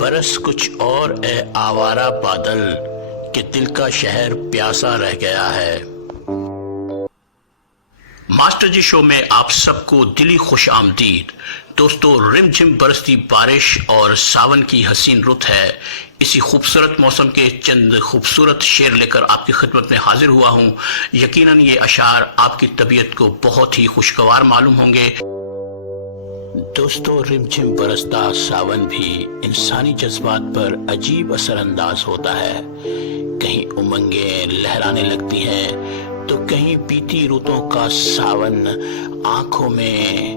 برس کچھ اور اے آوارہ بادل کہ دل کا شہر پیاسا رہ گیا ہے۔ ماسٹر جی شو میں آپ سب کو دلی خوش آمدید۔ دوستو، رم جھم برستی بارش اور ساون کی حسین رت ہے۔ اسی خوبصورت موسم کے چند خوبصورت شعر لے کر آپ کی خدمت میں حاضر ہوا ہوں۔ یقیناً یہ اشعار آپ کی طبیعت کو بہت ہی خوشگوار معلوم ہوں گے۔ دوستو، رم جھم برستا ساون بھی انسانی جذبات پر عجیب اثر انداز ہوتا ہے۔ کہیں امنگیں لہرانے لگتی ہیں تو کہیں بیتی رتوں کا ساون آنکھوں میں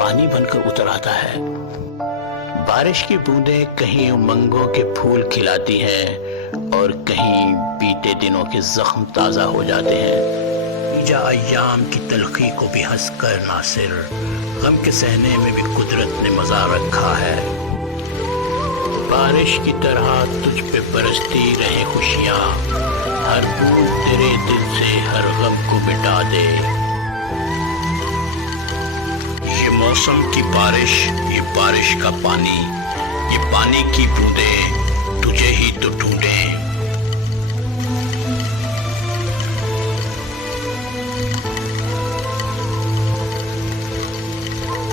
پانی بن کر اتر آتا ہے۔ بارش کی بوندیں کہیں امنگوں کے پھول کھلاتی ہیں اور کہیں بیتے دنوں کے زخم تازہ ہو جاتے ہیں۔ بیجا ایام کی تلخی کو بھی ہنس کر ناصر، غم کے سہنے میں بھی قدرت نے مزہ رکھا ہے۔ بارش کی طرح تجھ پہ برستی رہے خوشیاں، ہر بوند تیرے دل سے ہر غم کو مٹا دے۔ یہ موسم کی بارش، یہ بارش کا پانی، یہ پانی کی بوندیں تجھے ہی تو ڈھونڈیں۔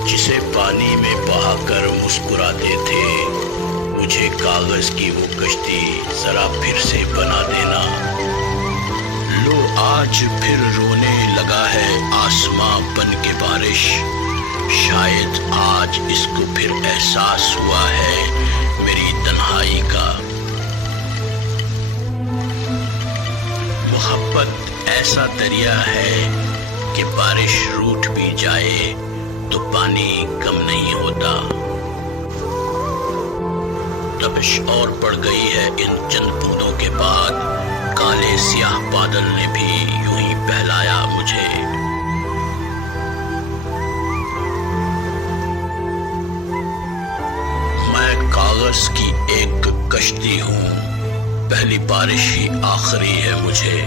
جسے پانی میں بہا کر مسکراتے تھے، مجھے کاغذ کی وہ کشتی ذرا پھر سے بنا دینا۔ لو آج پھر رونے لگا ہے آسماں بن کے بارش، شاید آج اس کو پھر احساس ہوا ہے میری تنہائی کا۔ محبت ایسا دریا ہے کہ بارش روٹھ بھی جائے تو پانی کم نہیں ہوتا۔ تپش اور بڑھ گئی ہے ان چند بوندوں کے بعد، کالے سیاہ بادل نے بھی یوں ہی بہلایا مجھے۔ میں کاغذ کی ایک کشتی ہوں، پہلی بارش ہی آخری ہے مجھے۔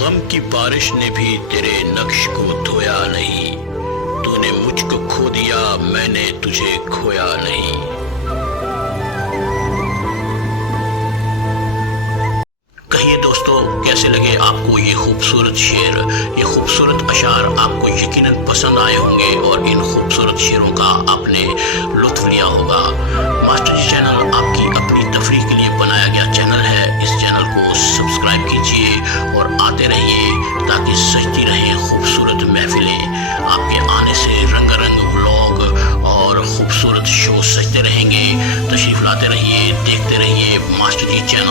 غم کی بارش نے بھی تیرے نقش کو دھویا نہیں، تو نے مجھ کو کھو دیا، میں نے تجھے کھویا نہیں۔ کہیے دوستو، کیسے لگے آپ کو یہ خوبصورت شعر، یہ خوبصورت اشعار آپ کو یقیناً پسند آئے ہوں گے اور ان خوبصورت شعروں کا آپ نے لطف لیا ہوگا۔ ماسٹر جی چینل آپ کی اپنی تفریح کے لیے بنایا گیا چینل ہے۔ اس چینل کو سبسکرائب کیجئے اور آتے رہیے تاکہ سجتی رہیں خوبصورت محفلیں۔ آپ کے آنے سے رنگ رنگ ولاگ اور خوبصورت شو سجتے رہیں گے۔ تشریف لاتے رہیے، دیکھتے رہیے ماسٹر جی چینل۔